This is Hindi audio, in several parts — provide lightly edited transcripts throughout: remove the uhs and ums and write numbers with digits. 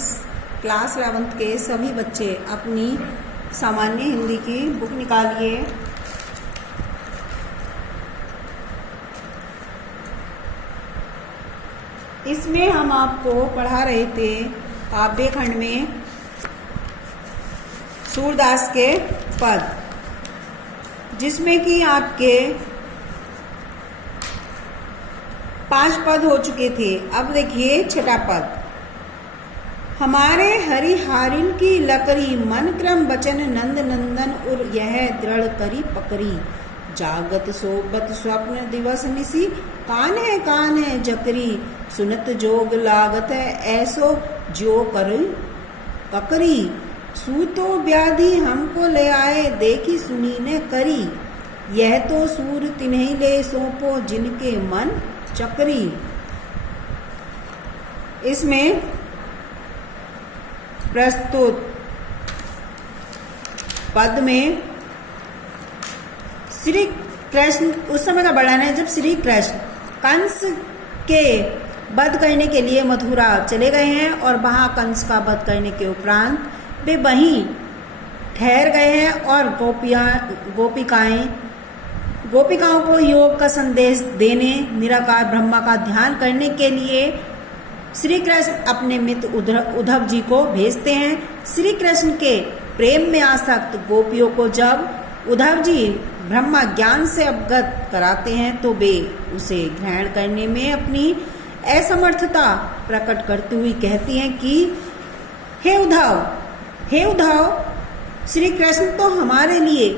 फ्रेंड्स, क्लास 11th के सभी बच्चे अपनी सामान्य हिंदी की बुक निकालिए। इसमें हम आपको पढ़ा रहे थे काव्य खंड में सूरदास के पद, जिसमें कि आपके 5 पद हो चुके थे। अब देखिए 6ठा पद। हमारे हरिहारिन की लकड़ी, मन क्रम बचन नंद नंदन उर यह दृढ़ करी पकड़ी। जागत सोबत स्वप्न दिवस निसी, कान है जकरी। सुनत जोग लागत है ऐसो जो कर ककरी। सूतो व्याधि हमको ले आए, देखी सुनी ने करी। यह तो सूर तिन्हीं ले सौंपो, जिनके मन चकरी। इसमें प्रस्तुत पद में श्री कृष्ण, उस समय का वर्णन है जब श्री कृष्ण कंस के वध करने के लिए मथुरा चले गए हैं और वहां कंस का वध करने के उपरांत वे वहीं ठहर गए हैं और गोपिकाओं को योग का संदेश देने, निराकार ब्रह्मा का ध्यान करने के लिए श्री कृष्ण अपने मित्र उद्धव जी को भेजते हैं। श्री कृष्ण के प्रेम में आसक्त गोपियों को जब उद्धव जी ब्रह्मा ज्ञान से अवगत कराते हैं तो वे उसे ग्रहण करने में अपनी असमर्थता प्रकट करती हुई कहती हैं कि हे उद्धव, श्री कृष्ण तो हमारे लिए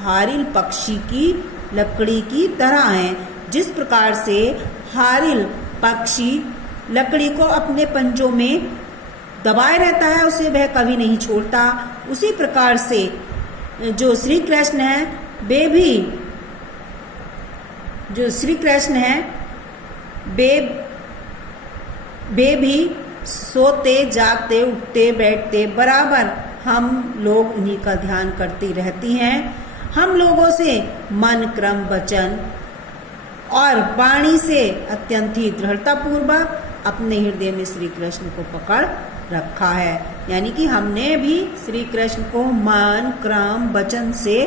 हारिल पक्षी की लकड़ी की तरह हैं। जिस प्रकार से हारिल पक्षी लकड़ी को अपने पंजों में दबाए रहता है, उसे वह कभी नहीं छोड़ता, उसी प्रकार से जो श्री कृष्ण है वे भी सोते जागते उठते बैठते बराबर हम लोग उन्हीं का ध्यान करती रहती हैं। हम लोगों से मन क्रम वचन और वाणी से अत्यंत ही दृढ़ता पूर्वक अपने हृदय में श्री कृष्ण को पकड़ रखा है। यानी कि हमने भी श्री कृष्ण को मन क्रम वचन से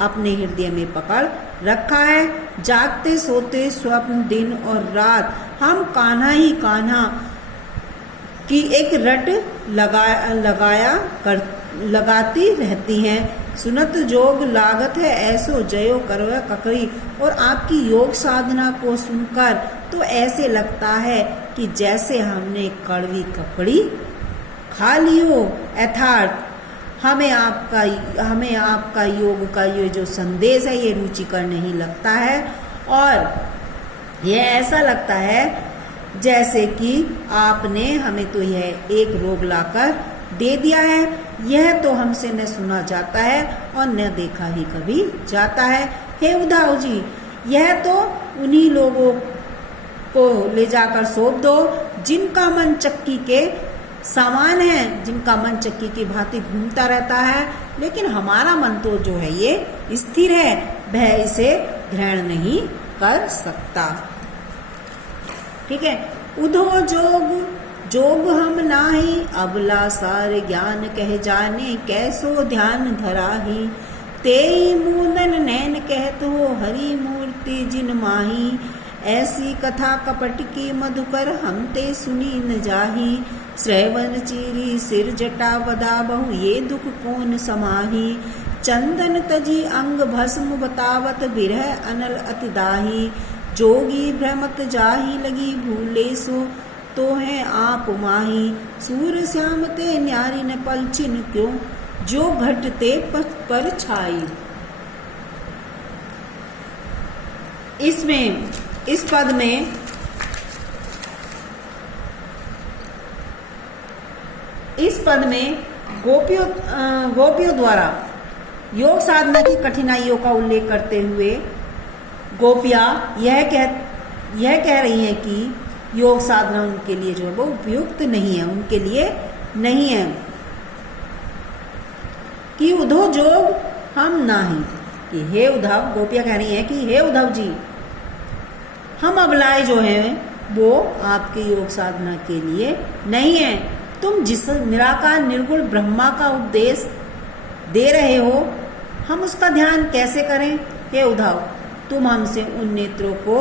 अपने हृदय में पकड़ रखा है। जागते सोते स्वप्न दिन और रात हम कान्हा ही कान्हा की एक रट लगाती रहती हैं। सुनत जोग लागत है ऐसो जयो करो ककरी। और आपकी योग साधना को सुनकर तो ऐसे लगता है कि जैसे हमने कड़वी ककड़ी खा ली हो। अर्थात हमें आपका योग का ये जो संदेश है ये रुचिकर नहीं लगता है और यह ऐसा लगता है जैसे कि आपने हमें तो यह एक रोग लाकर दे दिया है। यह तो हमसे न सुना जाता है और न देखा ही कभी जाता है। हे उद्धव जी, यह तो उन्हीं लोगों को ले जाकर सौंप दो जिनका मन चक्की के समान है, जिनका मन चक्की की भांति घूमता रहता है, लेकिन हमारा मन तो जो है ये स्थिर है, वह इसे ग्रहण नहीं कर सकता। ठीक है। उधो जोग हम नाही, अबला सारे ज्ञान कह जाने, कैसो ध्यान धराही। तेई मूदन नैन कहत हो, हरि मूर्ति जिन माही। ऐसी कथा कपट की मधुकर, हम ते सुनी न जाही। श्रवण चीरी सिर जटा बदा बहु, ये दुख कौन समाही। चंदन तजी अंग भस्म बतावत, बिरह अनल अति दाही। जोगी भ्रमत जाही लगी, भूले सो तो है आप माही। सूर श्याम ते न्यारी न पलछिन क्यों, जो घटते पथ पर छाई। इस पद में गोपियों द्वारा योग साधना की कठिनाइयों का उल्लेख करते हुए गोपियां यह कह रही हैं कि योग साधना उनके लिए जो है वो उपयुक्त नहीं है, उनके लिए नहीं है। कि उद्धव जोग हम नाही, कि हे उद्धव, गोपियां कह रही हैं कि हे उद्धव जी, हम अबलाएं जो हैं वो आपके योग साधना के लिए नहीं है। तुम जिस निराकार निर्गुण ब्रह्मा का उपदेश दे रहे हो, हम उसका ध्यान कैसे करें? हे उद्धव, तुम हमसे उन नेत्रों को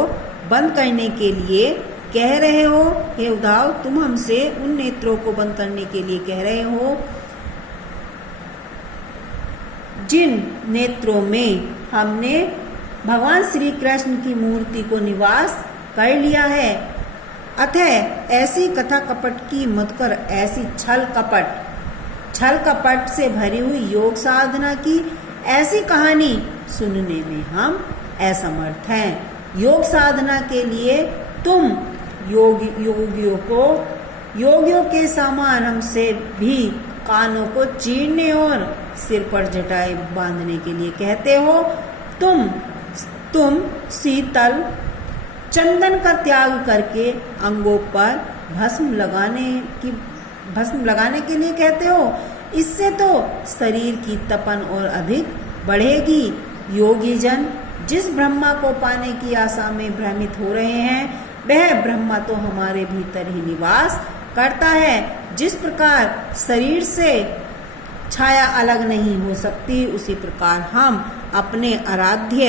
बंद करने के लिए कह रहे हो। हे उद्धव, तुम हमसे उन नेत्रों को बंद करने के लिए कह रहे हो जिन नेत्रों में हमने भगवान श्री कृष्ण की मूर्ति को निवास कर लिया है। अतः ऐसी कथा कपट की मत कर, ऐसी छल कपट से भरी हुई योग साधना की ऐसी कहानी सुनने में हम असमर्थ हैं। योग साधना के लिए तुम योगियों के समान हमसे भी कानों को चीरने और सिर पर जटाएं बांधने के लिए कहते हो। तुम शीतल चंदन का त्याग करके अंगों पर भस्म लगाने के लिए कहते हो। इससे तो शरीर की तपन और अधिक बढ़ेगी। योगी जन जिस ब्रह्मा को पाने की आशा में भ्रमित हो रहे हैं, वह ब्रह्मा तो हमारे भीतर ही निवास करता है। जिस प्रकार शरीर से छाया अलग नहीं हो सकती, उसी प्रकार हम अपने आराध्य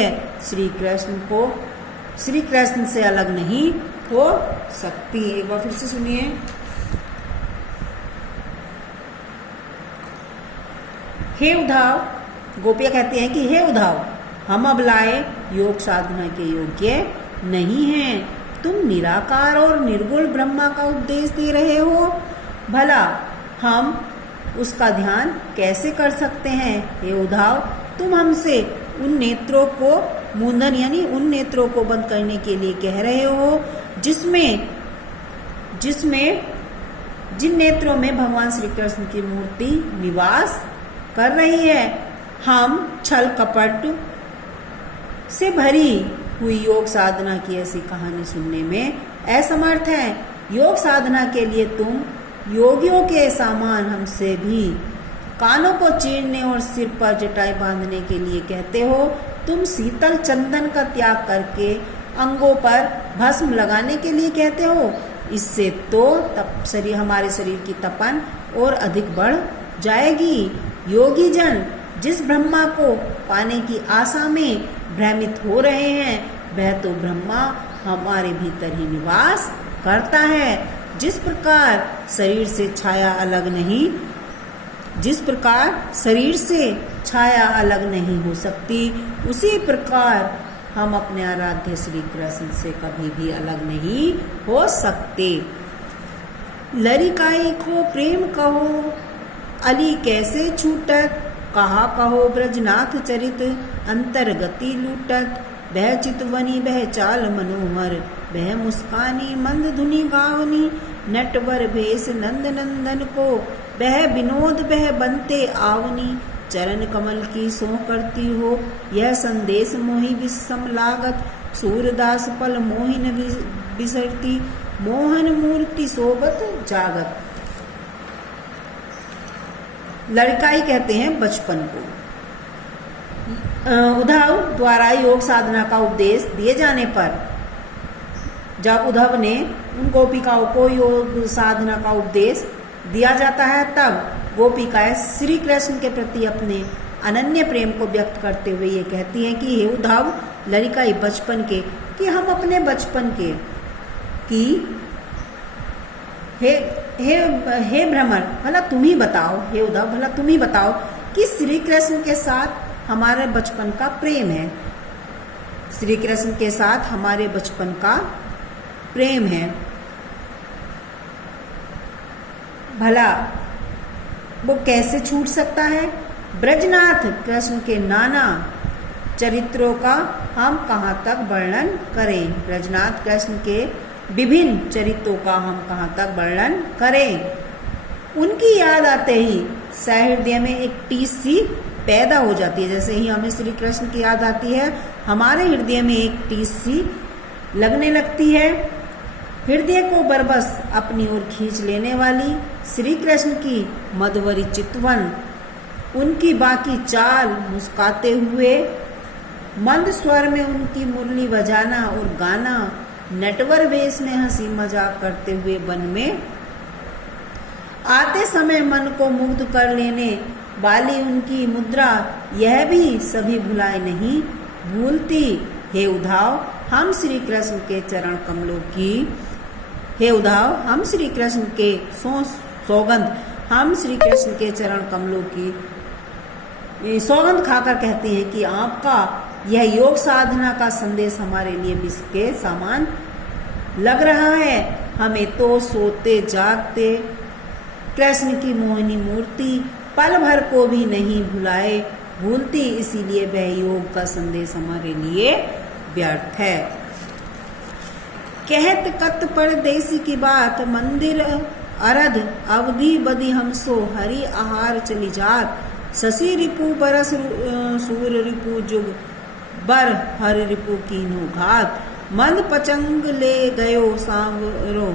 श्री कृष्ण से अलग नहीं हो सकती। एक बार फिर से सुनिए। हे उद्धव, गोपियां कहती हैं कि हे उद्धव, हम अबलाए योग साधना के योग्य नहीं हैं। तुम निराकार और निर्गुण ब्रह्मा का उपदेश दे रहे हो, भला हम उसका ध्यान कैसे कर सकते हैं? हे उद्धव, तुम हमसे उन नेत्रों को मूंदन यानी उन नेत्रों को बंद करने के लिए कह रहे हो जिन नेत्रों में भगवान श्री कृष्ण की मूर्ति निवास कर रही है। हम छल कपट से भरी हुई योग साधना की ऐसी कहानी सुनने में असमर्थ हैं। योग साधना के लिए तुम योगियों के समान हमसे भी कानों को चीरने और सिर पर जटाई बांधने के लिए कहते हो। तुम शीतल चंदन का त्याग करके अंगों पर भस्म लगाने के लिए कहते हो। इससे तो हमारे शरीर की तपन और अधिक बढ़ जाएगी। योगी जन जिस ब्रह्मा को पाने की आशा में भ्रमित हो रहे हैं, वह तो ब्रह्मा हमारे भीतर ही निवास करता है। जिस प्रकार शरीर से छाया अलग नहीं हो सकती, उसी प्रकार हम अपने आराध्य श्री कृष्ण से कभी भी अलग नहीं हो सकते। लरिकाई को प्रेम कहो, अली कैसे छूटत, कहा कहो ब्रजनाथ चरित, अंतर्गति लूटत, बह चितवनी बह चाल मनोहर, बह मुस्कानी मंद धुनी गावनी, नटवर भेष नंद नंदन को, बह विनोद बह बनते आवनी, चरण कमल की सो करती हो, यह संदेश मोहि विषम लागत, सूरदास पल मोहिन बिसरती, मोहन मूर्ति सोबत जागत। लड़काई कहते हैं बचपन को। उद्धव द्वारा योग साधना का उपदेश दिए जाने पर जब उद्धव ने उन गोपिकाओं को योग साधना का उपदेश दिया जाता है, तब गोपिकाएं श्री कृष्ण के प्रति अपने अनन्य प्रेम को व्यक्त करते हुए ये कहती हैं कि हे उद्धव, लड़काई बचपन के, कि हम अपने बचपन के कि हे भ्रमर, भला तुम ही बताओ, हे उद्धव भला तुम ही बताओ कि श्री कृष्ण के साथ हमारे बचपन का प्रेम है, श्री कृष्ण के साथ हमारे बचपन का प्रेम है, भला वो कैसे छूट सकता है? ब्रजनाथ कृष्ण के नाना चरित्रों का हम कहाँ तक वर्णन करें? ब्रजनाथ कृष्ण के विभिन्न चरित्रों का हम कहाँ तक वर्णन करें? उनकी याद आते ही सहृदय में एक टीस सी पैदा हो जाती है। जैसे ही हमें श्री कृष्ण की याद आती है, हमारे हृदय में एक टीस सी लगने लगती है। हृदय को बरबस अपनी ओर खींच लेने वाली श्री कृष्ण की मधुवरी चितवन, उनकी बाकी चाल, मुस्काते हुए मंद स्वर में उनकी मुरली बजाना और गाना, नटवर वेश में हंसी मजाक करते हुए वन में आते समय मन को मुग्ध कर लेने वाली उनकी मुद्रा, यह भी सभी भुलाए नहीं भूलती। हे उद्धव, हम श्री कृष्ण के चरण कमलों की, हे उद्धव, हम श्री कृष्ण के सौगंध, हम श्री कृष्ण के चरण कमलों की सौगंध खाकर कहते हैं कि आपका यह योग साधना का संदेश हमारे लिए विष के समान लग रहा है। हमें तो सोते जागते कृष्ण की मोहिनी मूर्ति पल भर को भी नहीं भूलती, इसीलिए वह योग का संदेश हमारे लिए व्यर्थ है। कहत कत परदेसी की बात, मंदिर अरध अवधि बदी हमसो, हरि आहार चली जात, शशि रिपु बरस सूर रिपु जुग, बर हर रिपु कीनो घात, मंद पचंग ले गयो सांगरो,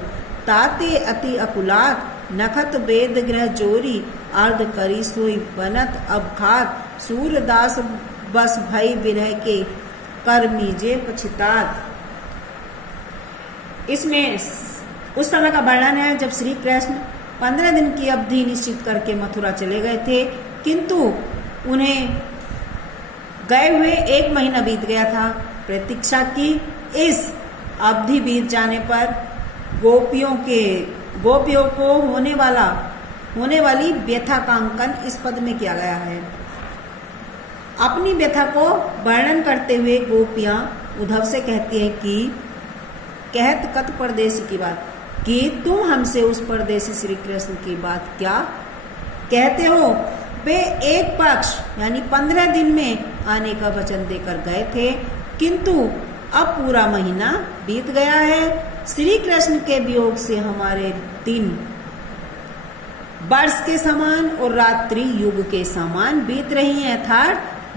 ताते अति अकुलात, नखत वेद ग्रह जोरी, अर्ध करी सोई बनत अब खात, सूरदास बस भई बिरह के, कर मीजे पछितात। इसमें उस समय का वर्णन है जब श्री कृष्ण 15 दिन की अवधि निश्चित करके मथुरा चले गए थे, किंतु उन्हें गए हुए 1 महीना बीत गया था। प्रतीक्षा की इस अवधि बीत जाने पर गोपियों को होने वाली व्यथा का अंकन इस पद में किया गया है। अपनी व्यथा को वर्णन करते हुए गोपियां उद्धव से कहती हैं कि कहत कत परदेसी की बात, कि तुम हमसे उस परदेसी श्री कृष्ण की बात क्या कहते हो। वे एक पक्ष यानी 15 दिन में आने का वचन देकर गए थे, किंतु अब पूरा महीना बीत गया है। श्री कृष्ण के वियोग से हमारे दिन वर्ष के समान और रात्रि युग के समान बीत रही है, अर्थात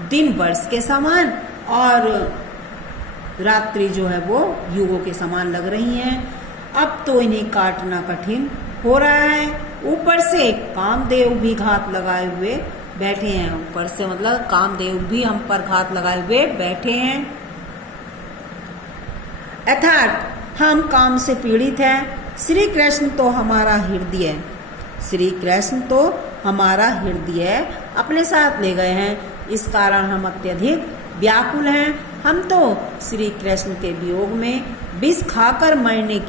दिन वर्ष के समान और रात्रि जो है वो युगों के समान लग रही हैं। अब तो इन्हें काटना कठिन हो रहा है। ऊपर से कामदेव भी घात लगाए हुए बैठे हैं। ऊपर से मतलब कामदेव भी हम पर घात लगाए हुए बैठे हैं, अर्थात हम काम से पीड़ित हैं। श्री कृष्ण तो हमारा हृदय, श्री कृष्ण तो हमारा हृदय अपने साथ ले गए हैं, इस कारण हम अत्यधिक व्याकुल हैं। हम तो श्री कृष्ण के वियोग में विष खाकर मरने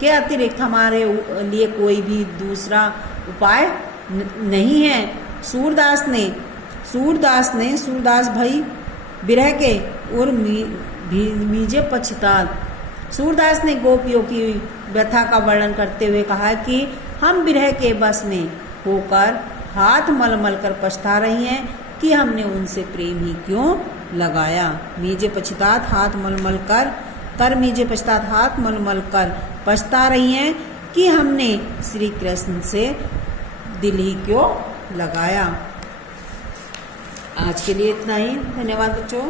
के अतिरिक्त हमारे लिए कोई भी दूसरा उपाय नहीं है। सूरदास भाई विरह के और मीजे पछतात। सूरदास ने गोपियों की व्यथा का वर्णन करते हुए कहा कि हम विरह के बस में होकर हाथ मल कर पछता रही हैं कि हमने उनसे प्रेम ही क्यों लगाया। मीजे पछतात हाथ मल कर मीजे पछतात हाथ मल कर पछता रही हैं कि हमने श्री कृष्ण से दिल ही क्यों लगाया। आज के लिए इतना ही। धन्यवाद बच्चों।